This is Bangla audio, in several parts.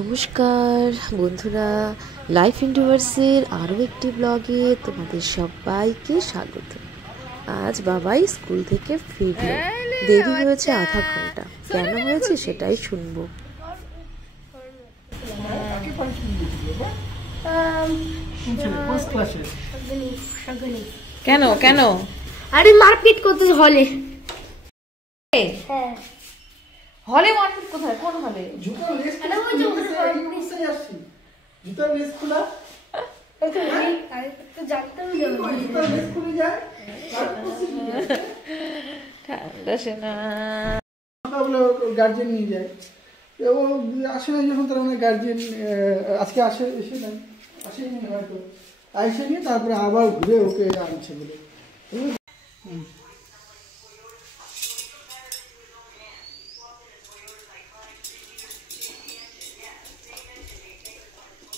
নমস্কার বন্ধুরা, লাইফ ইউনিভার্সের আরও একটি ব্লগে তোমাদের সবাইকে স্বাগত। আজ বাবাই স্কুল থেকে ফিরল, দেরি হয়েছে আধা ঘন্টা। কেন হয়েছে সেটাই শুনবো। কেন কেন আরে মারপিট করতে হলে হলে মারপিট কোথায়? কোন হলে? ঠান্ডা সেনা গার্জেন নিয়ে যায়, ও আসে না যখন, তার মানে গার্জেন আজকে আসে, এসে নাই, আসেনি হয়তো, আসে নিয়ে তারপরে আবার ঘুরে ওকে আনছে বলে।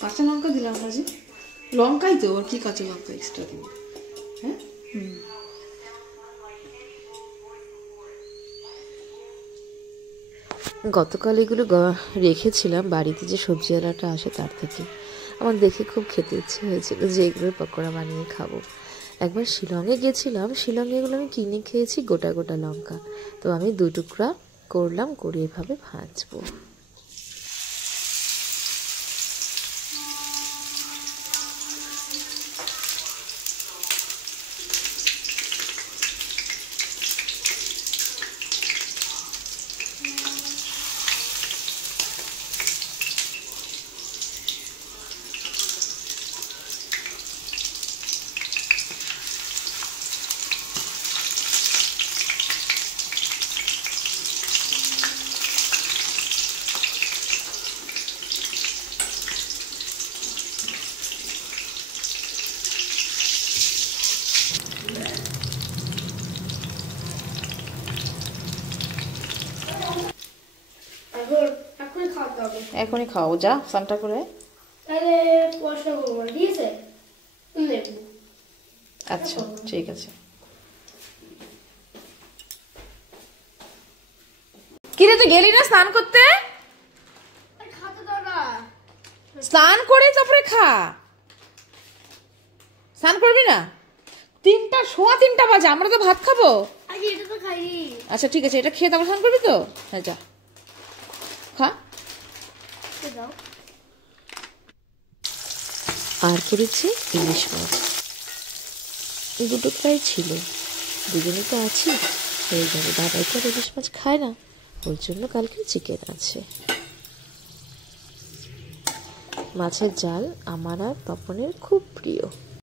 কাঁচা লঙ্কা দিলাম মাঝে, লঙ্কাই তো, আর কি কাঁচা লঙ্কা এক্সট্রা দিব? হ্যাঁ, গতকাল এগুলো রেখেছিলাম বাড়িতে, যে সবজিওয়ালাটা আসে তার থেকে। আমার দেখে খুব খেতে ইচ্ছে হয়েছিল যে এগুলোর পকোড়া বানিয়ে খাবো। একবার শিলংয়ে গেছিলাম, শিলংয়ে এগুলো আমি কিনে খেয়েছি গোটা গোটা লঙ্কা। তো আমি 2 টুকরা করলাম, করে এভাবে ভাজবো। এখনই খাও, যা স্নানটা করে। আচ্ছা ঠিক আছে। কিরে তুই গেলি না স্নান করতে? স্নান করে তারপরে খা। স্নান করবি না? 3:15 বাজে, আমরা তো ভাত খাবো। আচ্ছা ঠিক আছে, এটা খেয়ে তারপর স্নান করবি তো? হ্যাঁ যা খা। আর করেছি ইলিশ মাছ, 2 টুকরাই ছিল, দুজনে তো আছি, হয়ে যাবে। বাবাই তো ইলিশ মাছ খায় না, ওর জন্য কালকে চিকেন আছে। মাছের ঝাল আমার আর তপনের খুব প্রিয়।